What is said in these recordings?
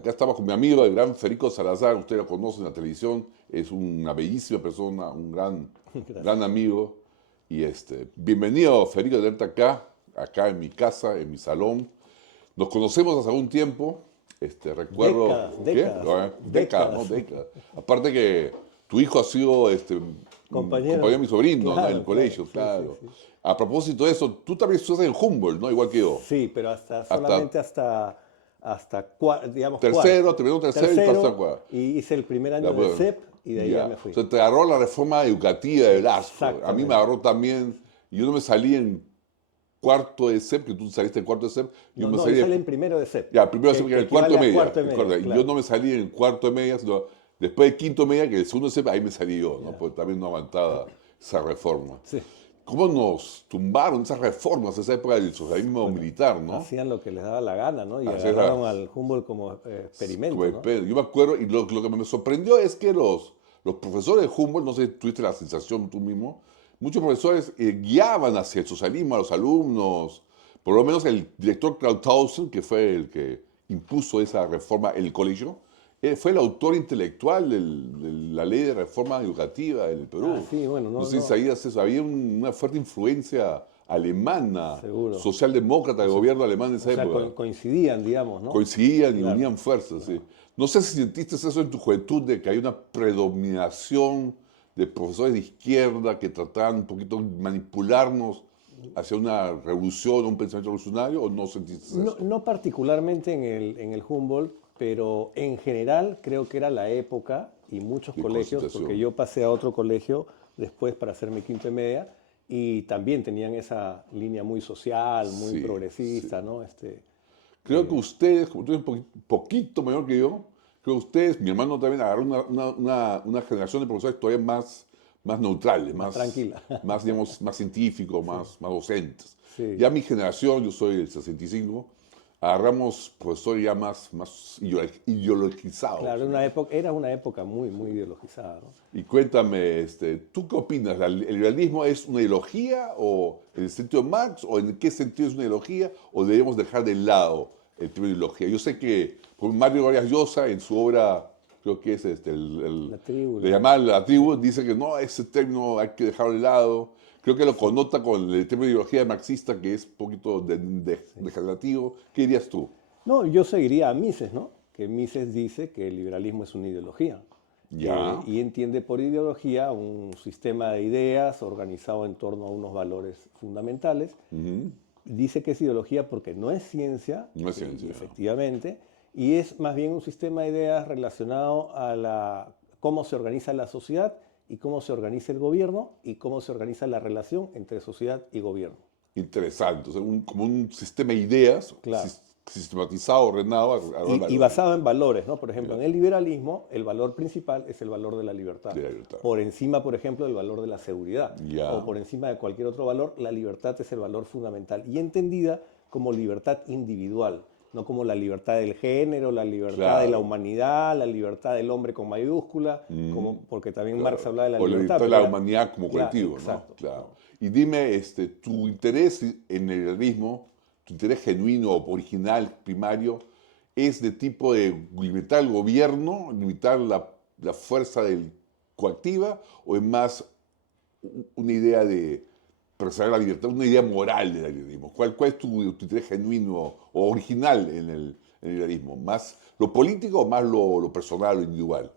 Acá estamos con mi amigo, el gran Federico Salazar. Usted lo conoce en la televisión. Es una bellísima persona, un gran Gracias. amigo. Y bienvenido, Federico, de tenerte acá en mi casa, en mi salón. Nos conocemos hace algún tiempo. Recuerdo, Décadas, ¿qué? décadas, Décadas, ¿no? décadas. Décadas. Aparte que tu hijo ha sido compañero de Compañero, mi sobrino, ¿no? En el claro, claro, colegio, sí, sí, claro. sí. A propósito de eso, tú también estudias en Humboldt, ¿no? Igual que yo. Sí, pero Hasta solamente digamos, tercero, cuarto. terminó tercero y pasó a Tercero, cuarto. y hice el primer año del Bueno, CEP y de ahí ya ya. me O fui. sea, te agarró la reforma educativa de Velasco. A mí me Exactamente. agarró también. Yo no me salí en cuarto de CEP, que tú saliste en cuarto de CEP. Yo No, me no, yo salí. salí en primero de CEP, Ya, primero de CEP, que que era el cuarto equivale de a media. cuarto de media, Y yo claro. no me salí en cuarto de media, sino después de quinto de media, que el segundo de CEP, ahí me salí yo, ¿no? Ya. Porque también no aguantaba esa reforma. Sí. ¿Cómo nos tumbaron esas reformas, esa época del socialismo Bueno, militar, ¿no? hacían lo que les daba la gana, ¿no? Y Así era. agarraron al Humboldt como experimento, ¿no? Yo me acuerdo, y lo que me sorprendió es que los profesores de Humboldt, no sé si tuviste la sensación tú mismo, muchos profesores guiaban hacia el socialismo a los alumnos. Por lo menos el director Krauthausen, que fue el que impuso esa reforma en el colegio, fue el autor intelectual de la ley de reforma educativa en el Ah, Perú. sí, bueno, No no, sé si no, sabías eso, había una fuerte influencia alemana, seguro. socialdemócrata del gobierno alemán en O esa sea, época. coincidían, digamos, ¿no? Coincidían y Claro, unían fuerzas, sí. claro. No sé si sentiste eso en tu juventud, de que hay una predominación de profesores de izquierda que trataban un poquito de manipularnos hacia una revolución, un pensamiento revolucionario, o no sentiste No, eso? no particularmente en el Humboldt, pero en general creo que era la época y muchos De colegios, porque concentración. yo pasé a otro colegio después para hacer mi quinto y media, y también tenían esa línea muy social, muy Sí, sí. progresista, ¿no? Creo que ustedes, como tú eres un poquito mayor que yo, creo que ustedes, mi hermano también agarró una generación de profesores todavía más neutrales, Más tranquila. digamos, más científicos, Sí, más docentes. sí. Ya mi generación, yo soy el 65, agarramos profesores ya más ideologizados, Claro, ¿no? era una época muy, muy ideologizada, ¿no? Y cuéntame, ¿tú qué opinas? ¿El liberalismo es una ideología o en el sentido de Marx o en qué sentido es una ideología o debemos dejar de lado el término ideología? Yo sé que por Mario Vargas Llosa en su obra, creo que es La tribu, le llamada La tribu, dice que no, ese término hay que dejarlo de lado. Creo que lo sí, connota con el término de ideología marxista que es un poquito sí. degenerativo. ¿Qué dirías tú? No, yo seguiría a Mises, ¿no? Que Mises dice que el liberalismo es una ideología. Ya. Y entiende por ideología un sistema de ideas organizado en torno a unos valores fundamentales. Ujú. Dice que es ideología porque no es ciencia, No es y ciencia. efectivamente, y es más bien un sistema de ideas relacionado a cómo se organiza la sociedad y cómo se organiza el gobierno y cómo se organiza la relación entre sociedad y gobierno. Interesante, o sea, como un sistema de ideas Claro. sistematizado, ordenado alrededor de Y valores. basado en valores, ¿no? Por ejemplo, Ya, en el liberalismo, el valor principal es el valor de la libertad. de la libertad. Por encima, por ejemplo, del valor de la seguridad. O Ya. por encima de cualquier otro valor, la libertad es el valor fundamental. Y entendida como libertad individual, no como la libertad del género, la libertad de la Claro. humanidad, la libertad del hombre con mayúscula, Mm, porque también Marx claro. hablaba de la O la libertad, libertad de pero la era... humanidad como Claro, colectivo, ¿no? exacto. Claro. ¿No? Y dime, tu interés en el realismo, tu interés genuino, original, primario, ¿es de tipo de limitar el gobierno, limitar la fuerza coactiva, o es más una idea de preservar la libertad, una idea moral del liberalismo? ¿Cuál es tu interés genuino o original en el liberalismo? ¿Más lo político o más lo personal, lo individual?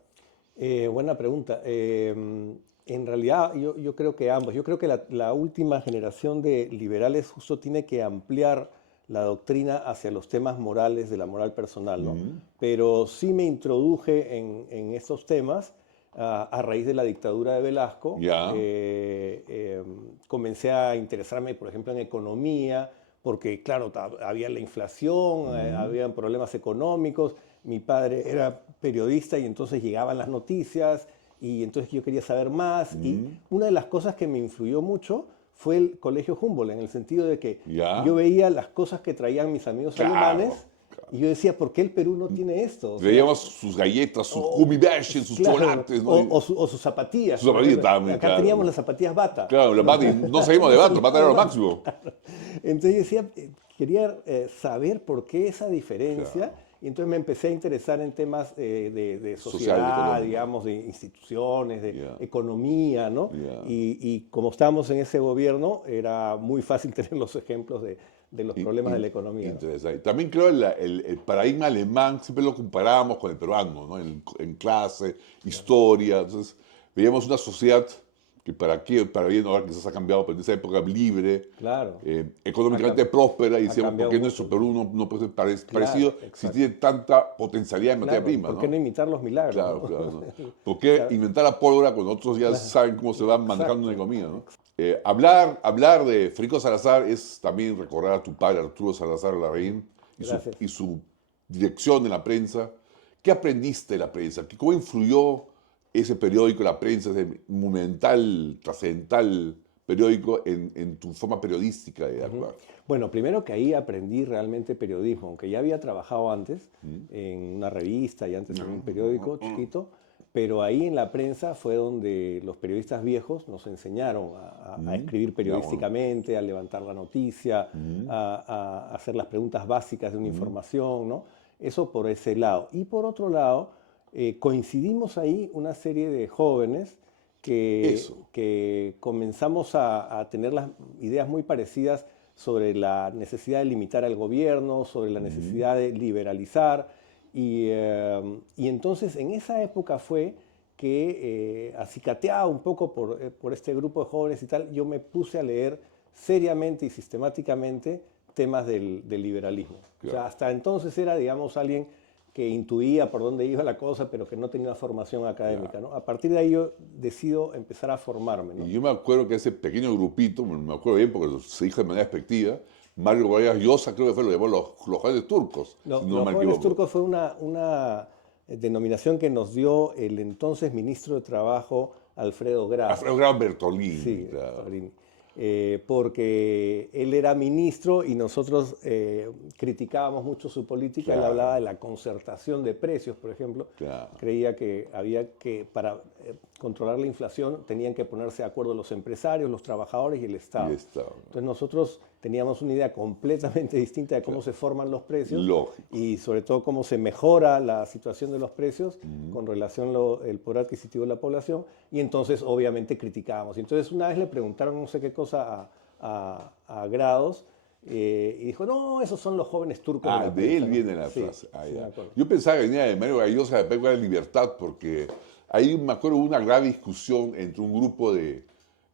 Buena pregunta. En realidad yo creo que ambos. Yo creo que la última generación de liberales justo tiene que ampliar la doctrina hacia los temas morales de la moral personal, ¿no? Mm, Pero sí me introduje en estos temas a raíz de la dictadura de Velasco. ya. Comencé a interesarme, por ejemplo, en economía, porque claro, había la inflación, Mm, había problemas económicos. Mi padre era periodista y entonces llegaban las noticias y entonces yo quería saber más. Y mm, una de las cosas que me influyó mucho fue el Colegio Humboldt, en el sentido de que yo ya. veía las cosas que traían mis amigos Claro, alemanes claro. y yo decía, ¿por qué el Perú no tiene esto? O sea, Veíamos sus galletas, sus o, gummibärchen, sus claro, chocolates, ¿no? Y o sus zapatillas, sus por zapatillas ejemplo. también, Acá claro, teníamos ¿no? las zapatillas Bata, Claro, la ¿no? Bata, y no salimos de No Bata, salíamos Bata de era lo Bata. máximo. Entonces yo decía, quería saber por qué esa diferencia Claro. Y entonces me empecé a interesar en temas de Social, sociedad, económico. digamos, de instituciones, de Ya, economía, ¿no? ya. Y como estábamos en ese gobierno, era muy fácil tener los ejemplos de los In- problemas de in- la economía, ¿no? Interesante. También creo el paradigma alemán siempre lo comparábamos con el peruano, ¿no? En clase, historia. Entonces, veíamos una sociedad que para bien ahora quizás ha cambiado, pero en esa época libre, Claro, ha, económicamente cam- próspera, y ha decíamos, ¿por cambiado qué mucho, nuestro ¿no? Perú no puede ser parecido Claro, si exacto. tiene tanta potencialidad en materia Claro, ¿y prima, por qué no ¿no? imitar los milagros, Claro, no? claro, ¿no? ¿Por O qué sea, inventar la pólvora cuando otros ya claro, saben cómo se va manejando una exacto, economía, ¿no? Hablar de Federico Salazar es también recordar a tu padre, Arturo Salazar Larraín, gracias. y su dirección en la prensa. ¿Qué aprendiste de la prensa? ¿Cómo influyó ese periódico, la prensa, ese monumental, trascendental periódico en tu forma periodística de Ujú. actuar? Bueno, primero que ahí aprendí realmente periodismo, aunque ya había trabajado antes en una revista y antes en un periódico chiquito, pero ahí en la prensa fue donde los periodistas viejos nos enseñaron a escribir Ya, bueno. periodísticamente, a levantar la noticia, a hacer las preguntas básicas de una información, ¿no? Eso por ese lado. Y por otro lado, coincidimos ahí una serie de jóvenes Eso. que comenzamos a tener las ideas muy parecidas sobre la necesidad de limitar al gobierno, sobre la necesidad de liberalizar. Y entonces en esa época fue que, acicateado un poco por este grupo de jóvenes y tal, yo me puse a leer seriamente y sistemáticamente temas del liberalismo. O sea, Claro. hasta entonces era, digamos, alguien que intuía por dónde iba la cosa, pero que no tenía una formación Ya. académica, ¿no? A partir de ahí yo decido empezar a formarme, ¿no? Y yo me acuerdo que ese pequeño grupito, me acuerdo bien porque se dijo de manera despectiva, Mario Vargas Llosa creo que fue, lo llamó los jóvenes turcos, si no Los me jóvenes equivoco. turcos fue una denominación que nos dio el entonces ministro de Trabajo Alfredo Alfredo Grados. Grau Bertolini, Sí, claro. Torini. Porque él era ministro y nosotros criticábamos mucho su política. Él hablaba Claro, de la concertación de precios, por ejemplo. claro. Creía que había que, para controlar la inflación, tenían que ponerse de acuerdo los empresarios, los trabajadores y el Y Estado. estaba, Entonces nosotros teníamos una idea completamente distinta de cómo claro. se forman los precios Lógico. y sobre todo cómo se mejora la situación de los precios con relación al poder adquisitivo de la población, y entonces obviamente criticábamos. Y entonces una vez le preguntaron no sé qué cosa a Grados, y dijo, no, esos son los jóvenes turcos de Ah, la de él prensa, ¿no? viene la Sí, frase. Ah, sí me ya. acuerdo. Yo pensaba que venía de Mario Gallosa de Pedro de Libertad, porque ahí me acuerdo hubo una grave discusión entre un grupo de,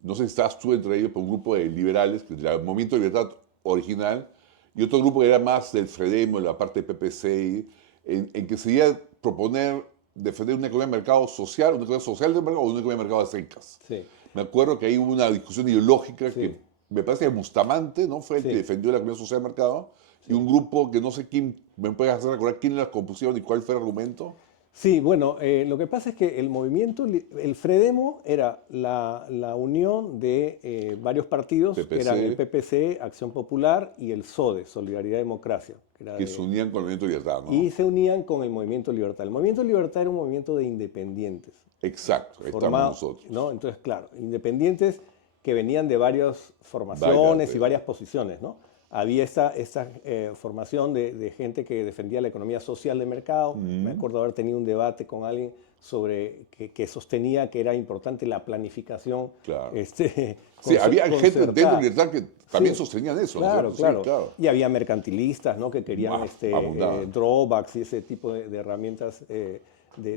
no sé si estabas tú entre ellos, pero un grupo de liberales, que era el Movimiento de Libertad original, y otro grupo que era más del Fredemo, la parte de PPC, en que se iba a proponer defender una economía de mercado social, una economía social de mercado o una economía de mercado de secas. Sí, Me acuerdo que ahí hubo una discusión ideológica sí, que me parece que Bustamante, ¿no? Fue el que sí, defendió la economía social de mercado, y sí. un grupo que no sé quién, me puede hacer recordar quién las compusieron y cuál fue el argumento. Sí, bueno, lo que pasa es que el movimiento, el Fredemo era la unión de varios partidos, que eran el PPC, PPC, Acción Popular, y el SODE, Solidaridad y Democracia, que era que se unían con el movimiento de libertad, y ¿no? se unían con el Movimiento Libertad. El Movimiento Libertad era un movimiento de independientes, Exacto, ahí estamos formado, nosotros. ¿no? Entonces, claro, independientes que venían de varias Vaya, formaciones y varias posiciones, ¿no? Había esta formación de gente que defendía la economía social de mercado. Me acuerdo haber tenido un debate con alguien sobre que sostenía que era importante la planificación claro. Sí, había gente dentro de concertada. libertad que también Sí, sostenían eso, ¿no es claro, cierto? Sí, claro. claro. Y había mercantilistas, ¿no? Que querían Abundaban. drawbacks y ese tipo de herramientas En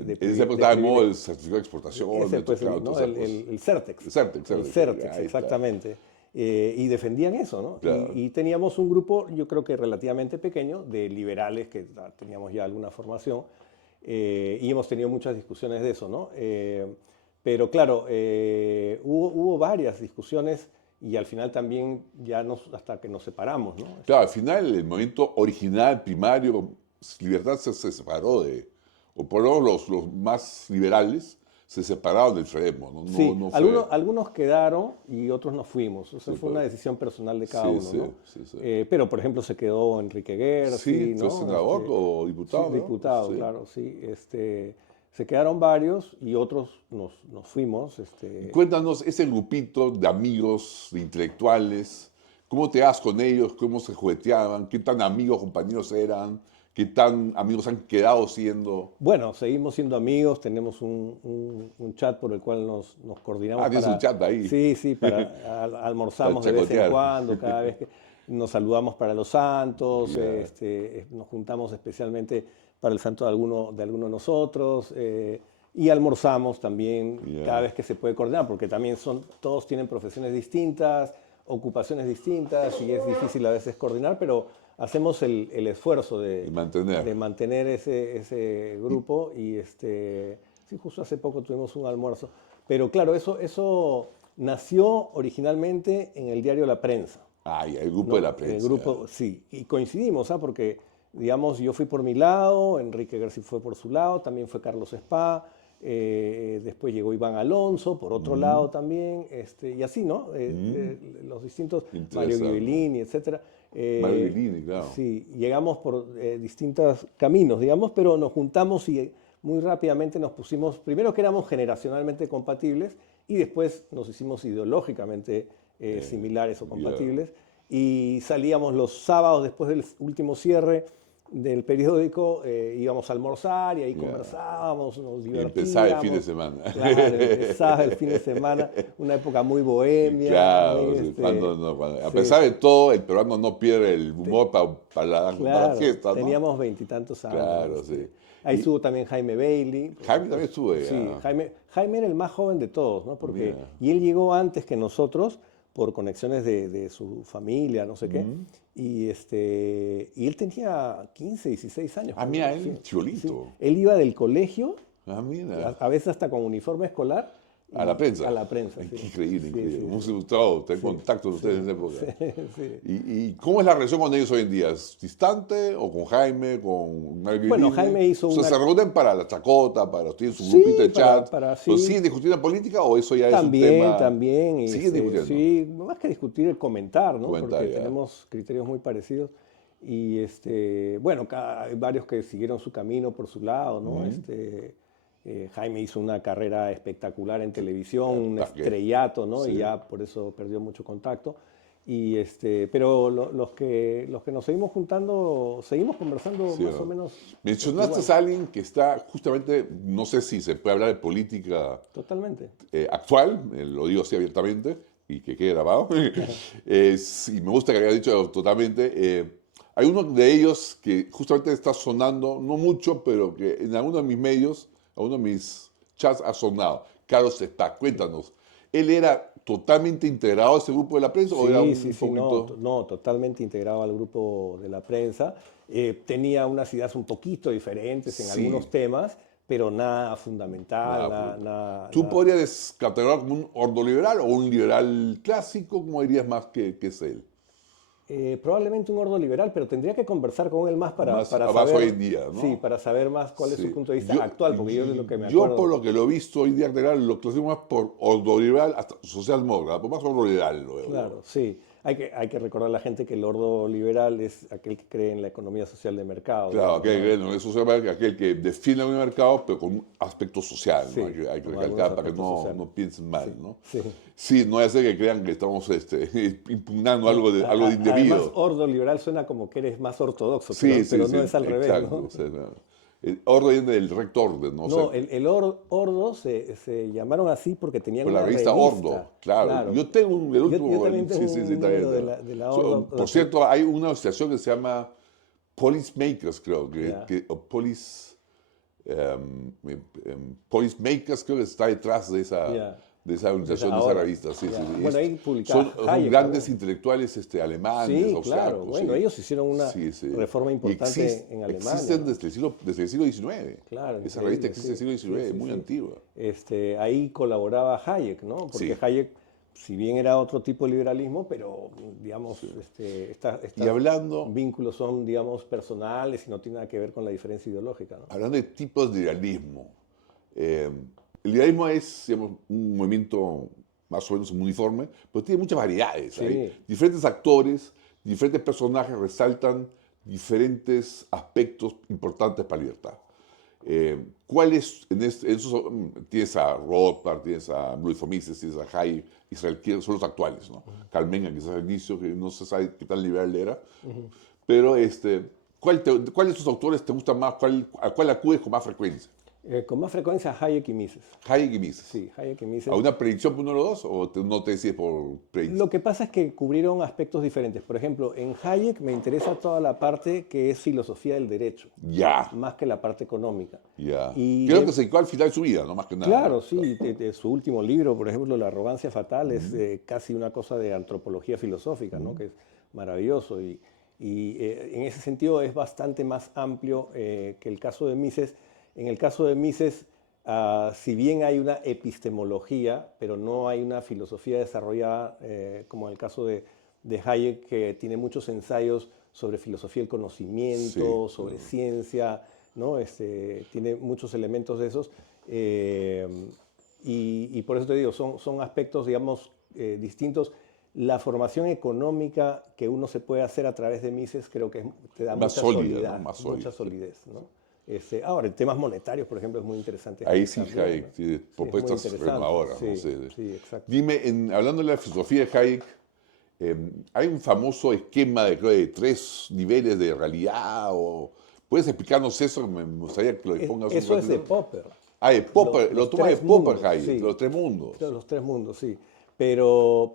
esa época de estaba de moda el privilegio. certificado de exportación, Ese, de pues, claro, ¿no? todas esas cosas. El Certex. El Certex, El Certex, Certex, ahí está. exactamente. Y defendían eso, ¿no? Claro. Y teníamos un grupo, yo creo que relativamente pequeño, de liberales que teníamos ya alguna formación, y hemos tenido muchas discusiones de eso, ¿no? Pero claro, hubo varias discusiones y al final también ya hasta que nos separamos, ¿no? Claro, al final el movimiento original, primario, Libertad se separó de, o por lo menos los más liberales se separaron del Fremo, ¿no? Sí, No fue, algunos quedaron y otros nos fuimos. O sea, sí, fue una decisión personal de cada sí, uno, ¿no? sí, sí. Pero, por ejemplo, se quedó Enrique Sí, Gersi, fue ¿no? senador o Sí, diputado, ¿no? diputado, Sí. claro, sí. Se quedaron varios y otros nos fuimos. Cuéntanos ese grupito de amigos, de intelectuales, ¿cómo te das con ellos? ¿Cómo se jugueteaban? ¿Qué tan amigos, compañeros eran? ¿Qué tan amigos han quedado siendo? Bueno, seguimos siendo amigos, tenemos un chat por el cual nos coordinamos Ah, tienes un para, chat ahí sí, sí, para almorzamos de vez en chacotear. cuando, cada vez que nos saludamos para los santos, Ya, nos juntamos especialmente para el santo de alguno de nosotros, y almorzamos también cada ya. vez que se puede coordinar, porque también todos tienen profesiones distintas, ocupaciones distintas, y es difícil a veces coordinar, pero hacemos el esfuerzo De mantener. de mantener ese grupo y sí, justo hace poco tuvimos un almuerzo. Pero claro, eso nació originalmente en el diario La Prensa, Ah, ya, el grupo de ¿no? la El prensa. grupo, sí, y coincidimos, ¿ah? Porque, digamos, yo fui por mi lado, Enrique García fue por su lado, también fue Carlos Spa, después llegó Iván Alonso, por otro lado también, y así, ¿no? Los distintos, Mario Interesante. Ghibellini, etcétera. Mario Eh, Bellini, claro. sí, llegamos por distintos caminos, digamos, pero nos juntamos y muy rápidamente nos pusimos, primero que éramos generacionalmente compatibles y después nos hicimos ideológicamente similares o Ya. compatibles y salíamos los sábados después del último cierre del periódico, íbamos a almorzar y ahí Ya. conversábamos, nos Y empezaba el fin de divertíamos. semana. Claro, empezaba el fin de semana, una época muy bohemia, Claro, muy sí, a sí, pesar de todo, el peruano no pierde el humor para la claro, fiesta, ¿no? teníamos veintitantos años. Claro, sí. Ahí estuvo también Jaime Bailey. Jaime también estuve Sí, ya. Jaime era el más joven de todos, ¿no? Mira. Y él llegó antes que nosotros por conexiones de su familia, no sé qué. Y él tenía 15, 16 años. Ah, Creo, mira, sí, él sí. chibolito. Él iba del colegio, Ah, mira. a veces hasta con uniforme escolar, A la prensa. a la prensa. Ay, Sí. qué increíble, Sí, increíble. sí, Me hubiese sí. gustado tener Sí, contacto con ustedes en esa época. sí, sí. ¿Y cómo es la relación con ellos hoy en día? ¿Es distante o con Jaime, con Bueno, Marguerite? Jaime hizo O sea, una... ¿se reúnen para la chacota, tienen su grupito Sí, de chat? ¿Pero sí. siguen discutiendo política o eso ya es un También, tema? también, ¿Siguen discutiendo? sí, más que discutir, comentar, ¿no? Comentar Porque ya. tenemos criterios muy parecidos. Y bueno, hay varios que siguieron su camino por su lado, ¿no? Jaime hizo una carrera espectacular en televisión, un ¿Para qué? estrellato, ¿no? Y Sí. ya por eso perdió mucho contacto. Pero los que nos seguimos juntando, seguimos conversando Sí, más o ¿no? menos igual, Mencionaste a alguien que está justamente, no sé si se puede hablar de política totalmente. actual, lo digo así abiertamente y que quede grabado. Y me gusta que haya dicho totalmente. Hay uno de ellos que justamente está sonando, no mucho, pero que en alguno de mis medios, alguno de mis chats ha sonado. Carlos Spa, cuéntanos. ¿Él era totalmente integrado a ese grupo de la prensa o era Sí, sí, un sí, no, poquito? no, totalmente integrado al grupo de la prensa. Tenía unas ideas un poquito diferentes en algunos Sí, temas, pero nada fundamental, nada, nada, nada, ¿tú nada. podrías catalogar como un ordoliberal o un liberal clásico? ¿Cómo dirías más que es él? Probablemente un ordo liberal, pero tendría que conversar con él más Más, para más hoy saber, en día, sí, ¿no? para saber más cuál es su Sí. punto de vista actual, porque yo de lo que me Yo por acuerdo. lo que lo he visto hoy día en general, lo clasifico más por ordoliberal hasta socialdemócrata, por más ordoliberal lo veo yo. Claro, sí. Hay que recordar a la gente que el ordo liberal es aquel que cree en la economía social de mercado, Claro, digamos, ¿no? no es socialdemócrata, aquel que defiende el mercado, pero con un aspecto social, ¿no? Sí, Hay que con algunos recalcar para que aspectos sociales. no piensen mal, Sí, ¿no? sí. Sí, no hace que crean que estamos impugnando algo de Además, indebido. ordo liberal suena como que eres más ortodoxo, Sí, sí, pero no sí, es al revés, exacto. ¿no? O sea, no. El orden del recto orden, ¿no? O sea, No, ordo se llamaron así porque tenían por la una revista revista, Ordo, claro. claro. Yo tengo el Yo último, también tengo sí, sí, sí, un está bien, número está bien. de la ordo. Por cierto, hay una asociación que se llama Police Makers, creo, Ya, o Police Makers creo que está detrás ya. de esa Desde organización, de esa ahora, revista, sí, sí, ya. sí. Bueno, ahí publicaba Son Hayek grandes también. intelectuales alemanes, Sí, claro. austriacos, Bueno, sí. ellos hicieron una Sí, sí. reforma Y importante en Alemania, existen ¿no? desde el siglo XIX. Claro, Esa revista increíble, existe sí. desde el siglo Sí, XIX, sí, muy sí. antigua. Ahí colaboraba Hayek, ¿no? Porque Sí. Hayek, si bien era otro tipo de liberalismo, pero, digamos, Y estos hablando, vínculos son, digamos, personales y no tienen nada que ver con la diferencia ideológica, ¿no? hablando de tipos de idealismo, eh, el idealismo es, digamos, un movimiento más o menos uniforme, pero tiene muchas variedades. Hay Sí, diferentes actores, diferentes personajes resaltan diferentes aspectos importantes para la libertad. ¿Cuáles, tienes a Rothbard, tienes a Luis Mises, tienes a Hayek, Israel Kier, son los actuales, ¿no? Carl Menger, quizás al inicio, que no se sabe qué tan liberal era, pero ¿Cuál de esos autores te gusta más? ¿A cuál acudes con más frecuencia? Con más frecuencia Hayek y Mises. Hayek y Mises. Sí, Hayek y Mises. ¿A una predicción por uno de los dos o no te decides por predicción? Lo que pasa es que cubrieron aspectos diferentes. Por ejemplo, en Hayek me interesa toda la parte que es filosofía del derecho, Ya, más que la parte económica. ya. Y Creo que se dedicó al final de su vida, no más que nada. claro, sí, de su último libro, por ejemplo, La arrogancia fatal, es casi una cosa de antropología filosófica, ¿no? Que es maravilloso y en ese sentido es bastante más amplio que el caso de Mises. En el caso de Mises, si bien hay una epistemología, pero no hay una filosofía desarrollada, como en el caso de Hayek, que tiene muchos ensayos sobre filosofía del conocimiento, Sí, sobre ciencia, ¿no? Tiene muchos elementos de esos. Y por eso te digo, son aspectos, digamos, distintos. La formación económica que uno se puede hacer a través de Mises creo que te da Más mucha sólida, solidez, ¿no? Más sólida. mucha solidez, ¿no? Ahora, en temas monetarios, por ejemplo, es muy interesante. Ahí sí también, Hayek ¿no? tiene Sí, es muy propuestas interesante. renovadoras. Sí, No sé. sí, exacto. Dime, hablando de la filosofía de Hayek, hay un famoso esquema de, creo, de 3 niveles de realidad. ¿Puedes explicarnos eso? Me gustaría que lo expongas un Eso es de ratito. Popper. Ah, de Popper, lo Los toma de tres Popper mundos, Hayek, sí. de los 3 mundos. Los tres mundos, sí. Pero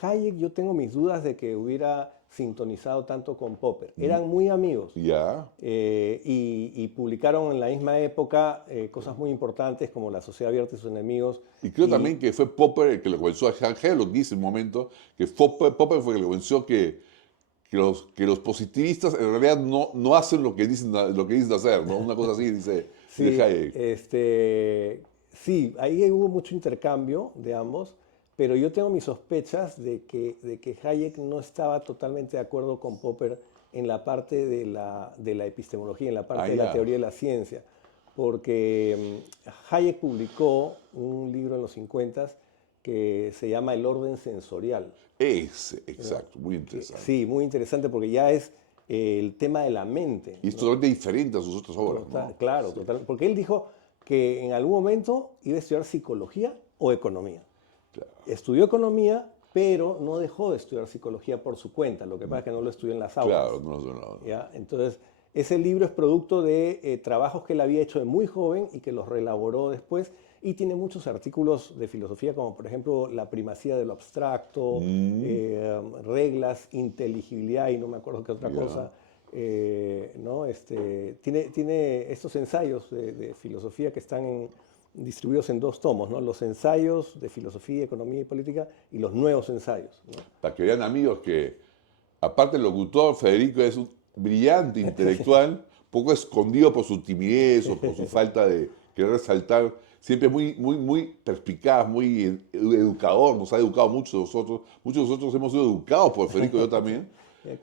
Hayek, yo tengo mis dudas de que hubiera sintonizado tanto con Popper. Eran muy amigos Ya. y publicaron en la misma época cosas muy importantes como La Sociedad Abierta y sus enemigos. Y creo también que fue Popper el que le convenció a Hayek, lo dice en un momento, que Popper fue el que le convenció que los positivistas en realidad no hacen lo que dicen hacer, ¿no? Una cosa así, dice Sí, Hayek. sí, ahí hubo mucho intercambio de ambos, pero yo tengo mis sospechas de que Hayek no estaba totalmente de acuerdo con Popper en la parte de la epistemología, en la parte de la Ya. teoría de la ciencia, porque Hayek publicó un libro en los 50 que se llama El orden sensorial. Exacto, muy interesante. Sí, muy interesante porque ya es el tema de la mente. Y es totalmente diferente a sus otras obras, ¿no? Claro, totalmente. Porque él dijo que en algún momento iba a estudiar psicología o economía. Claro. Estudió economía, pero no dejó de estudiar psicología por su cuenta. Lo que pasa es que no lo estudió en las aulas. Claro, no. ¿Ya? Entonces, ese libro es producto de trabajos que él había hecho de muy joven y que los reelaboró después. Y tiene muchos artículos de filosofía, como por ejemplo la primacía de lo abstracto, reglas, inteligibilidad y no me acuerdo qué otra cosa. ¿No? Tiene estos ensayos de filosofía que están distribuidos en 2 tomos, ¿no? Los ensayos de filosofía, economía y política y los nuevos ensayos, ¿no? Para que vean, amigos, que aparte el locutor, Federico es un brillante intelectual, poco escondido por su timidez o por su falta de querer resaltar, siempre muy perspicaz, muy educador, nos ha educado mucho nosotros. Muchos de nosotros hemos sido educados por Federico, yo también.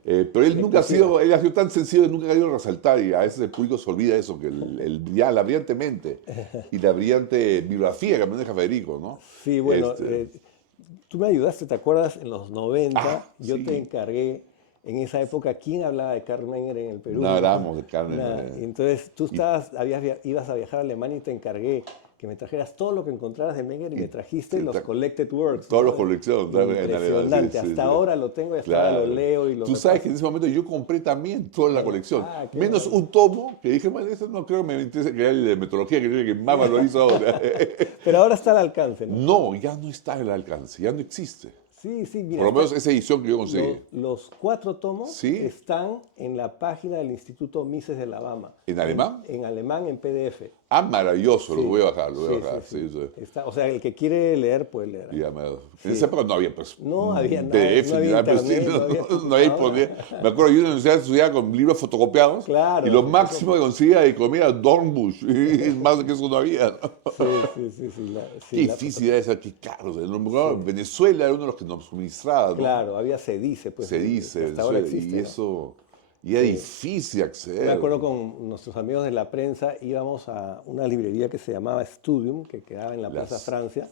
Pero él nunca ha sido tan sencillo, nunca ha querido resaltar, y a veces el público se olvida eso, que la brillante mente y la brillante biografía que maneja Federico, ¿no? Sí, bueno, tú me ayudaste, ¿te acuerdas? En los 90 yo sí. te encargué en esa época, ¿quién hablaba de Karl Menger en el Perú? No hablamos de Karl Menger. Entonces tú ibas a viajar a Alemania y te encargué que me trajeras todo lo que encontraras de Menger y me trajiste los collected works. Todos ¿no? los colecciones. Impresionante. Hasta ahora lo tengo y hasta ahora lo leo y lo Tú sabes que en ese momento yo compré también toda la colección. Menos bueno. un tomo que dije, man, eso no creo que me interese, que era el de metodología, que creo que más valorizo ahora. Pero ahora está al alcance, ¿no? No, ya no está al alcance, ya no existe. Sí, mira. Por lo menos esa edición que yo conseguí. Los 4 tomos ¿Sí? están en la página del Instituto Mises de Alabama. ¿En alemán? En alemán, en PDF. Ah, maravilloso, Sí. lo voy a bajar, Sí. Está, o sea, el que quiere leer puede leer. En esa época no había, pues, No había nada, PDF, no había ni nada, pues, internet, no había no había computadora. Me acuerdo, yo en la universidad estudiaba con libros fotocopiados, Claro, y lo máximo que conseguía de comida era Dornbusch, y más que eso no había, ¿no? Sí. Qué difícil era eso, qué caro. Venezuela era uno de los que nos suministraba, ¿no? Claro, había Cedice, pues. Se dice, hasta ahora Venezuela, existe, y ¿no? eso, y era difícil acceder. Me acuerdo con nuestros amigos de la prensa, íbamos a una librería que se llamaba Studium, que quedaba en la Plaza Francia,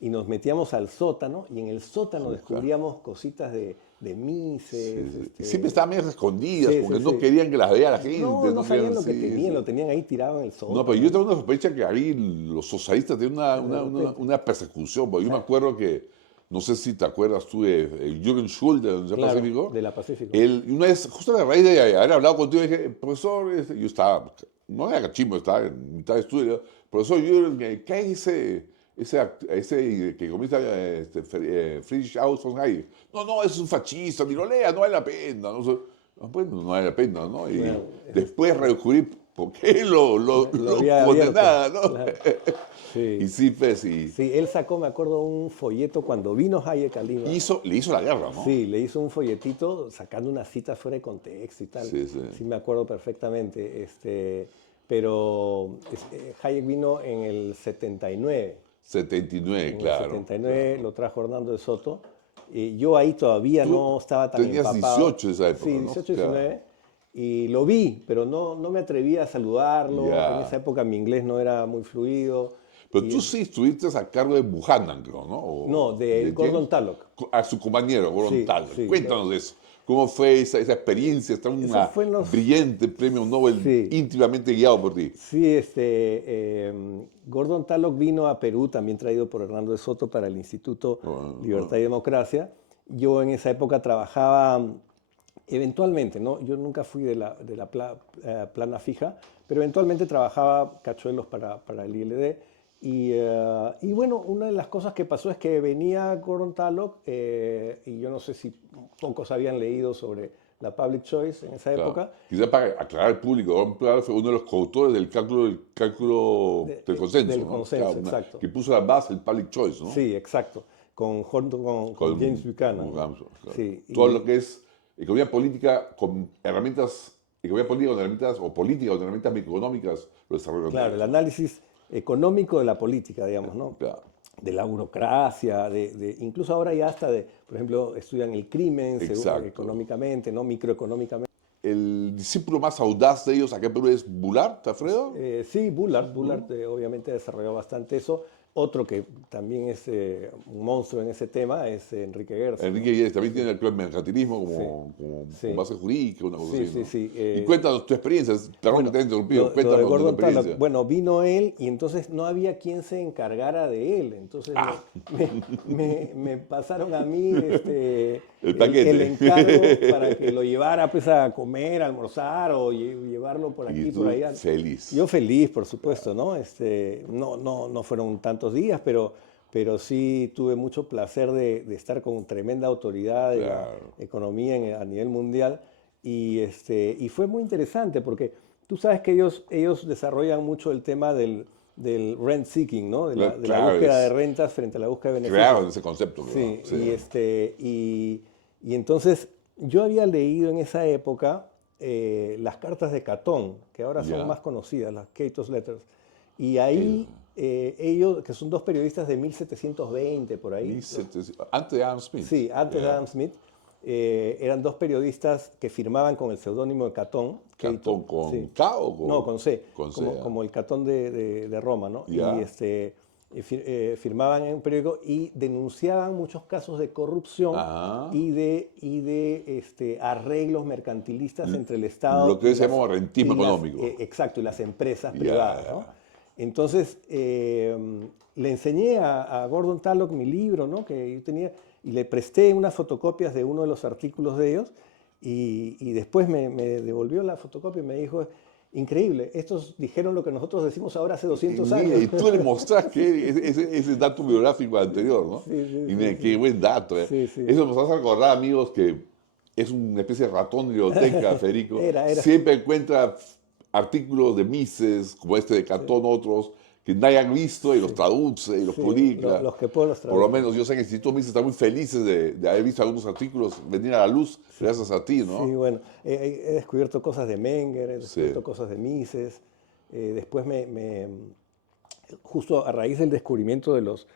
y nos metíamos al sótano, y en el sótano descubríamos cositas de Mises. Siempre estaban medio escondidas, Sí, porque sí, no sí. querían que las vea la gente. No sabían lo que sí, tenían, sí. lo tenían ahí tirado en el sótano. No, pero yo tengo una sospecha que ahí los socialistas tienen una persecución, porque yo me acuerdo que No sé si te acuerdas tú de Jürgen Schul, de la Universidad Claro, Pacífico. de la Pacífico. Él, una vez, justo a raíz de haber hablado contigo, dije, profesor, yo estaba, no era cachimbo, estaba en mitad de estudio, profesor Jürgen, ¿qué hay ese que comienza Friedrich von Hayek? No, es un fascista, ni lo lea, no vale la pena. No, bueno, no vale la pena, ¿no? Y Bueno, después redescubrí por qué lo había condenaba, abierto. ¿no? Claro. Y Sí. sí, pues, y Sí, él sacó, me acuerdo, un folleto cuando vino Hayek a Lima. le hizo la guerra, ¿no? Sí, le hizo un folletito sacando una cita fuera de contexto y tal. Sí, sí. Sí, me acuerdo perfectamente. Pero Hayek vino en el 79. 79, En el claro. 79 claro. lo trajo Hernando de Soto. Y yo ahí todavía Tú no estaba tan tenías empapado. 18 en esa época, Sí, ¿no? 18, Claro. 19. Y lo vi, pero no me atreví a saludarlo. En esa Ya. época mi inglés no era muy fluido. Pero Y tú sí estuviste a cargo de Buchanan, creo, ¿no? no, de de Gordon James. Tullock. A su compañero, Gordon Sí, Tullock. sí. Cuéntanos de eso. ¿Cómo fue esa experiencia? Está Eso una fue en los... brillante premio Nobel Sí, íntimamente guiado por ti. sí, Gordon Tullock vino a Perú, también traído por Hernando de Soto para el Instituto Libertad y Democracia. Yo en esa época trabajaba eventualmente, ¿no? Yo nunca fui de la plana fija, pero eventualmente trabajaba cachuelos para el ILD. Y bueno, una de las cosas que pasó es que venía Gordon Tullock, y yo no sé si pocos habían leído sobre la Public Choice en esa Claro. época. Quizá para aclarar al público, Gordon Tullock fue uno de los coautores del cálculo del consenso, Del ¿no? consenso, Claro, exacto. que puso la base del public choice, ¿no? Sí, exacto. Con James Buchanan, ¿no? Ramsey, claro. Sí, Todo lo que es economía política con herramientas, o política con herramientas microeconómicas, lo desarrollaron claro, el ellos, ¿no? análisis económico de la política, digamos, ¿no? Claro. De la burocracia, incluso ahora ya hasta por ejemplo, estudian el crimen Exacto. económicamente, ¿no? Microeconómicamente. El discípulo más audaz de ellos acá en Perú es Bullard, ¿Alfredo? Sí, Bullard obviamente ha desarrollado bastante eso. Otro que también es un monstruo en ese tema es Enrique Gerson. Enrique Guedes también tiene el club de mercantilismo como Sí. base jurídica, una cosa Sí, así, sí, ¿no? sí. Y cuéntanos tu experiencia, perdón que te he interrumpido, Lo de cuéntanos tu Gordon experiencia. Tullock, bueno, vino él y entonces no había quien se encargara de él. Entonces me pasaron a mí El paquete. el encargo para que lo llevara pues a comer, a almorzar o llevarlo por aquí, Y por tú allá. feliz. Yo feliz, por supuesto, ¿no? No fueron tantos días, pero sí tuve mucho placer de estar con tremenda autoridad de la Claro. economía a nivel mundial. Y fue muy interesante porque tú sabes que ellos desarrollan mucho el tema del rent seeking, ¿no? De la Claro, búsqueda de rentas frente a la búsqueda de beneficios. Crearon ese concepto, Sí, claro. y entonces yo había leído en esa época las cartas de Catón, que ahora son Ya. más conocidas, las Cato's Letters. Y ahí ellos, que son dos periodistas de 1720 por ahí. 1700, antes de Adam Smith. Sí, antes de Ya. Adam Smith. Eran dos periodistas que firmaban con el seudónimo de Catón. ¿Catón con sí. K o con...? No, con C. Con C, como, ya. como el Catón de Roma, ¿no? Ya. Firmaban en un periódico y denunciaban muchos casos de corrupción Ah. y de arreglos mercantilistas entre el Estado Lo que y se llama rentismo y las- económico. exacto, y las empresas Ya, privadas, ya. ¿no? Entonces, le enseñé a Gordon Tullock mi libro, ¿no? Que yo tenía, y le presté unas fotocopias de uno de los artículos de ellos, y después me devolvió la fotocopia y me dijo, increíble, estos dijeron lo que nosotros decimos ahora hace 200 Mira, años. y tú le mostraste ese dato biográfico anterior, ¿no? Sí, sí, Y mira, sí, qué buen dato. ¿eh? Sí, sí. Eso nos hace recordar, amigos, que es una especie de ratón de biblioteca, Federico. Era. Siempre encuentra artículos de Mises, como este de Catón, otros, que nadie ha visto y los traduce y los Sí, publica. los que puedo los Por lo traduzco. menos yo sé que el Instituto Mises está muy felices de haber visto algunos artículos venir a la luz gracias a ti, ¿no? Sí, bueno, he descubierto cosas de Menger, he descubierto Sí. cosas de Mises. Después justo a raíz del descubrimiento de los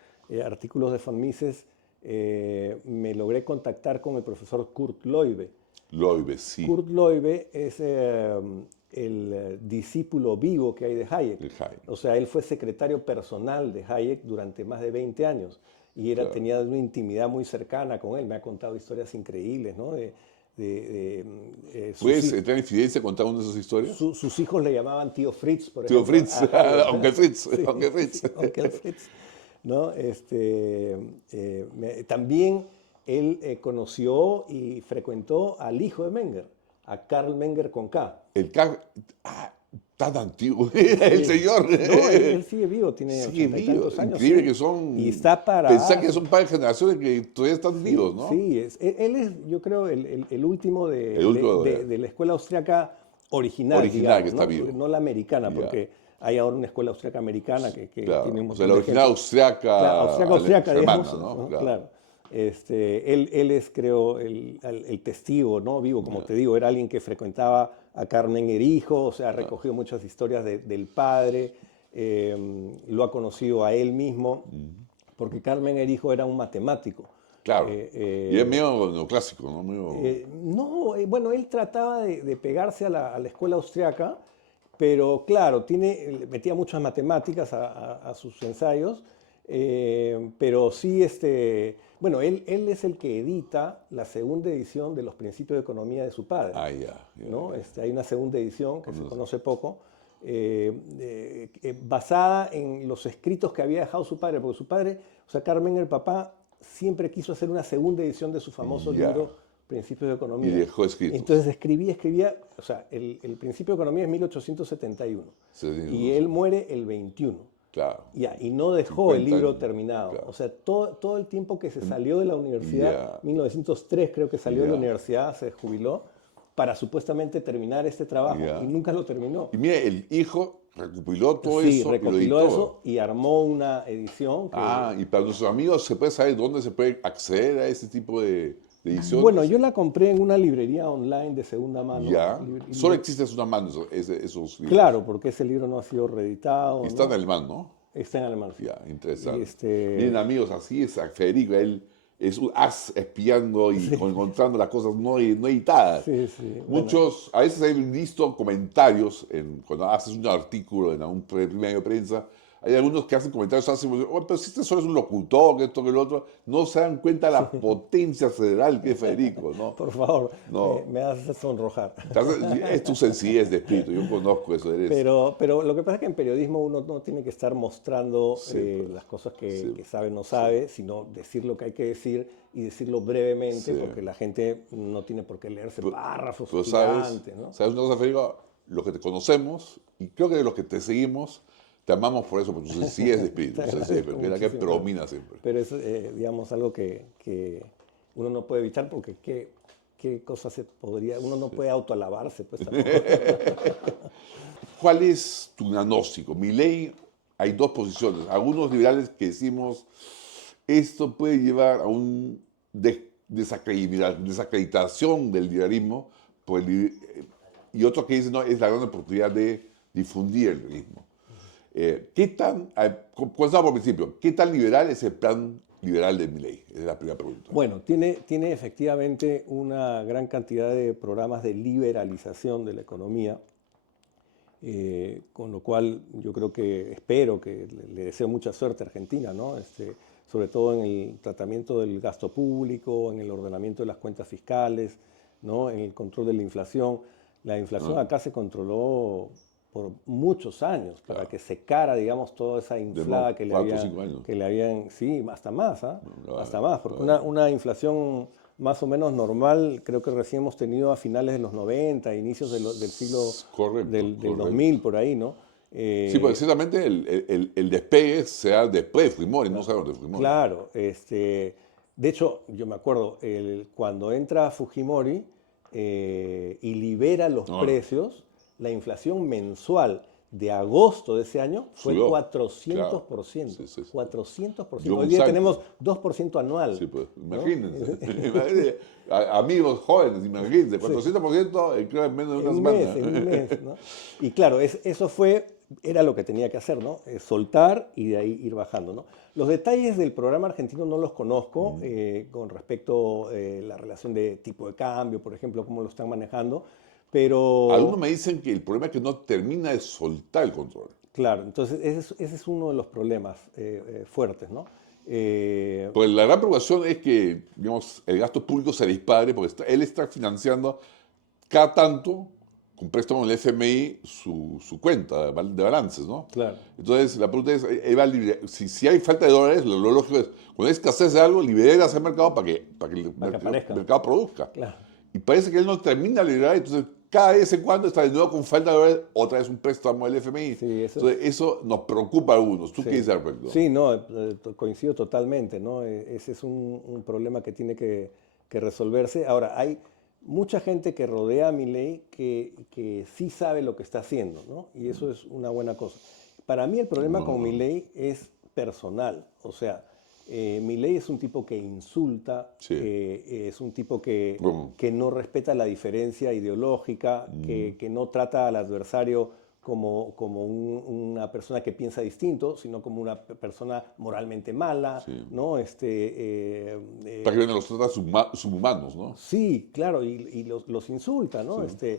artículos de von Mises, me logré contactar con el profesor Kurt Loibe. Loibe, sí. Kurt Loibe es el discípulo vivo que hay de Hayek. De Hayek. O sea, él fue secretario personal de Hayek durante más de 20 años y Claro. tenía una intimidad muy cercana con él. Me ha contado historias increíbles, ¿no? Sus ¿Puedes hij- entrar en infidencia contar una de esas historias? sus hijos le llamaban tío Fritz, por Tío ejemplo. Fritz, a Hayek, ¿no? aunque Fritz, Sí, aunque Fritz. sí, Onkel Fritz. ¿no? También él conoció y frecuentó al hijo de Menger, a Karl Menger con K. El carro, tan antiguo era el Sí. señor. No, él sigue vivo, tiene Sigue 80 y vivo. tantos años. Increíble Sí. que Y son. está Pensar para... que son un par de generaciones que todavía están Sí, vivos, ¿no? sí, él es, yo creo, el último El último de la escuela austriaca original, original que digamos, está ¿no? vivo. No la americana, Ya, porque hay ahora una escuela austriaca americana que tiene claro. un O sea, montón la de original gente. Claro, austriaca, austriaca, germana, digamos, ¿no? ¿no? Claro. Claro. Él es, creo, el testigo, ¿no? Vivo, como Ya, te digo, era alguien que frecuentaba a Carmen Erijo, o sea, ha ya. recogido muchas historias del padre, lo ha conocido a él mismo, porque Carmen Erijo era un matemático. Claro. Eh, Y es eh, medio neoclásico, ¿no? Medio. no, bueno, él trataba de pegarse a la escuela austriaca, pero claro, le metía muchas matemáticas a sus ensayos, pero sí, bueno, él es el que edita la segunda edición de los Principios de Economía de su padre, Ah, ya, ya, ¿no? ya. Hay una segunda edición que se Conoce. conoce poco, basada en los escritos que había dejado su padre, porque su padre, o sea, Carmen, el papá, siempre quiso hacer una segunda edición de su famoso Ya. libro Principios de Y Economía. dejó escritos. Entonces escribía, o sea, el Principio de Economía es 1871 y él muere el 21. Claro. Y no dejó el 50 libro años, terminado. claro. O sea, todo el tiempo que se salió de la universidad, Ya. 1903 creo que salió de la Ya. universidad, se jubiló, para supuestamente terminar este trabajo Ya. y nunca lo terminó. Y mira, el hijo recopiló todo Sí, eso y lo recopiló editó. eso y armó una edición que, Ah, y para nuestros amigos, ¿se puede saber dónde se puede acceder a ese tipo de bueno, ediciones? yo la compré en una librería online de segunda mano. Ya. Solo existe una mano esos libros. Claro, porque ese libro no ha sido reeditado, Y está en ¿no? alemán, ¿no? Está en alemán. Sí. Ya, Y interesante. Miren, amigos, así es Federico. Él es un as espiando y encontrando las cosas no editadas. Sí, sí. Bueno, Muchos, a veces he visto comentarios cuando haces un artículo en algún medio de prensa. Hay algunos que hacen comentarios así, oh, pero si este solo es un locutor, que esto, que lo otro, no se dan cuenta de la potencia cerebral que es Federico, ¿no? por favor, No. me haces sonrojar. Es tu sencillez de espíritu, yo conozco eso, eres. Pero lo que pasa es que en periodismo uno no tiene que estar mostrando Sí, pues, las cosas sí, que sabe o no sabe, sino decir lo que hay que decir y decirlo brevemente, Sí. porque la gente no tiene por qué leerse párrafos Pero sabes, gigantes, ¿no? sabes una cosa, Federico, los que te conocemos y creo que los que te seguimos, te amamos por eso, por tu sencillez de espíritu, Te sencillez, agradezco porque es la que muchísimo. predomina siempre. Pero es, digamos, algo que uno no puede evitar porque qué cosas se podría... Uno no puede autoalabarse, pues tampoco. ¿Cuál es tu diagnóstico? Milei, hay dos posiciones. Algunos liberales que decimos, esto puede llevar a un desacreditación del liberalismo, y otros que dicen, no, es la gran oportunidad de difundir el liberalismo. ¿Qué tan, comenzamos por principio, qué tan liberal es el plan liberal de Milei? Esa es la primera pregunta. Bueno, tiene efectivamente una gran cantidad de programas de liberalización de la economía, con lo cual yo creo que espero que le deseo mucha suerte a Argentina, ¿no? Sobre todo en el tratamiento del gasto público, en el ordenamiento de las cuentas fiscales, ¿no? En el control de la inflación. La inflación acá se controló por muchos años para Claro. que secara, digamos, toda esa inflada que le 4 o 5 años. habían, sí, hasta más, ¿ah? No, Hasta más, porque no. una inflación más o menos normal, creo que recién hemos tenido a finales de los 90, inicios del siglo Correcto, del correcto. 2000, por ahí, ¿no? Sí, porque ciertamente el despegue se da después de Fujimori, no se da de Fujimori. Claro, de hecho, yo me acuerdo, cuando entra Fujimori y libera los precios, la inflación mensual de agosto de ese año fue Subió, 400%. claro. Sí, sí, sí. 400%. Dio un Hoy día salto. tenemos 2% anual. Sí, pues, ¿no? imagínense. Imagínense, amigos jóvenes, imagínense, 400% creo en menos de una semana. En un mes, ¿no? Y claro, eso era lo que tenía que hacer, ¿no? Soltar y de ahí ir bajando, ¿no? Los detalles del programa argentino no los conozco con respecto a la relación de tipo de cambio, por ejemplo, cómo lo están manejando, pero... Algunos me dicen que el problema es que no termina de soltar el control. Claro, entonces ese es uno de los problemas fuertes, ¿no? Pues la gran preocupación es que, digamos, el gasto público se dispare porque él está financiando cada tanto con préstamo en el FMI su cuenta de balances, ¿no? Claro, Entonces, la pregunta es, si hay falta de dólares, lo lógico es, cuando hay escasez de algo, liberas al mercado para que el para que aparezca. mercado produzca. Claro. Y parece que él no termina de liberar, entonces cada vez en cuando está de nuevo con falta de dólares, otra vez un préstamo del FMI. Sí, Entonces, eso nos preocupa a algunos. ¿Tú sí. qué dices al respecto? Sí, no, coincido totalmente, ¿no? Ese es un problema que tiene que resolverse. Ahora, hay mucha gente que rodea a Milei que sí sabe lo que está haciendo, ¿no? Y eso es una buena cosa. Para mí el problema con Milei es personal, o sea, Milei es un tipo que insulta, Sí. es un tipo que, Bueno. que no respeta la diferencia ideológica, que no trata al adversario como una persona que piensa distinto, sino como una persona moralmente mala, Sí. ¿no? Prácticamente los trata subhumanos, ¿no? Sí, claro, y los insulta, ¿no? Sí.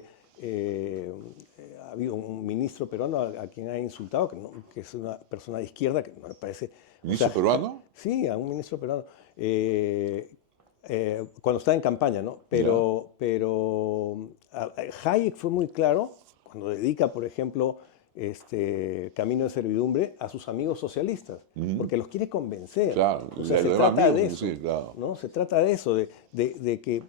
Ha habido un ministro peruano a quien ha insultado, que es una persona de izquierda, que no me parece... ¿Ministro peruano? Sí, a un ministro peruano. Cuando estaba en campaña, ¿no? Pero Hayek fue muy claro cuando dedica, por ejemplo, Camino de Servidumbre a sus amigos socialistas, porque los quiere convencer. Claro, O sea, le se llama trata de amigos, eso, sí, claro. ¿no? Se trata de eso, de que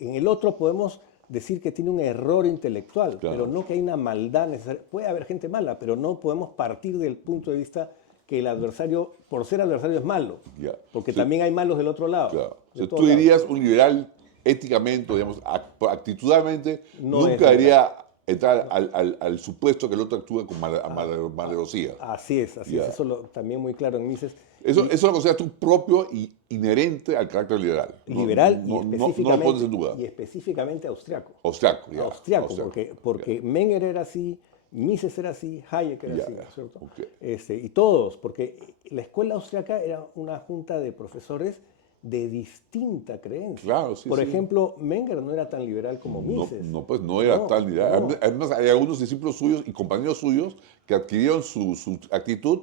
en el otro podemos decir que tiene un error intelectual, Claro. pero no que hay una maldad necesaria. Puede haber gente mala, pero no podemos partir del punto de vista que el adversario, por ser adversario, es malo. Ya. Porque Sí. también hay malos del otro lado. Claro. O de sea, todos tú lados. dirías un liberal éticamente, digamos, actitudinalmente, No es nunca liberal. haría entrar al supuesto que el otro actúa con malerosía. Así es, Ya. eso también muy claro en Mises. Eso lo consideras tú propio y inherente al carácter liberal. Liberal no, y, no lo pones en duda. específicamente austriaco. Austriaco, ya. Austriaco, Austriaco, porque ya. Menger era así, Mises era así, Hayek era Ya, así, ya, ¿cierto? ok. Y todos, porque la escuela austriaca era una junta de profesores de distinta creencia. Claro, sí, Por sí. ejemplo, Menger no era tan liberal como Mises. Pues no era No, tan liberal. no. Además, hay algunos discípulos suyos y compañeros suyos que adquirieron su actitud,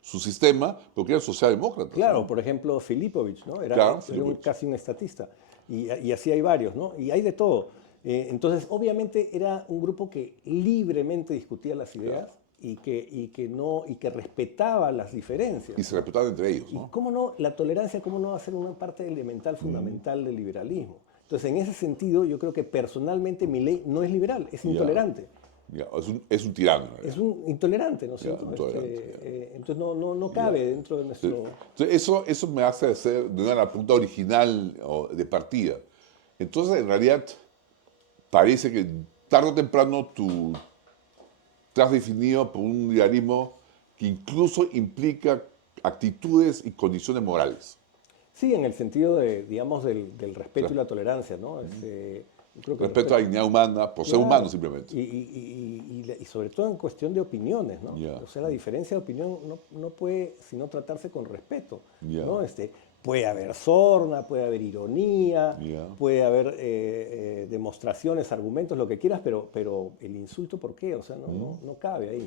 su sistema, porque eran socialdemócratas. Claro, ¿no? por ejemplo, Filipovich, ¿no? Era, Claro, era Filipovich. casi un estatista. Y así hay varios, ¿no? Y hay de todo. Entonces, obviamente, era un grupo que libremente discutía las ideas Claro. y que respetaba las diferencias. Y se respetaban entre ellos, Y ¿no? cómo no, la tolerancia, cómo no va a ser una parte elemental, fundamental del liberalismo. Entonces, en ese sentido, yo creo que personalmente Milei no es liberal, es intolerante. Ya, es un tirano. Es un intolerante, ¿no es Ya, cierto? intolerante, Entonces no cabe dentro de nuestro... Entonces, eso me hace hacer de una pregunta original o de partida. Entonces, en realidad, parece que tarde o temprano tú te has definido por un liberalismo que incluso implica actitudes y condiciones morales. Sí, en el sentido digamos, del respeto y la tolerancia, ¿no? Yo creo que el Respeto a la dignidad humana, por ser claro, humano simplemente. y sobre todo en cuestión de opiniones, ¿no? Ya. O sea, la diferencia de opinión no puede sino tratarse con respeto, Ya. ¿no? Puede haber sorna, puede haber ironía, Ya. puede haber demostraciones, argumentos, lo que quieras, pero el insulto, ¿por qué? O sea, no cabe ahí, ¿no?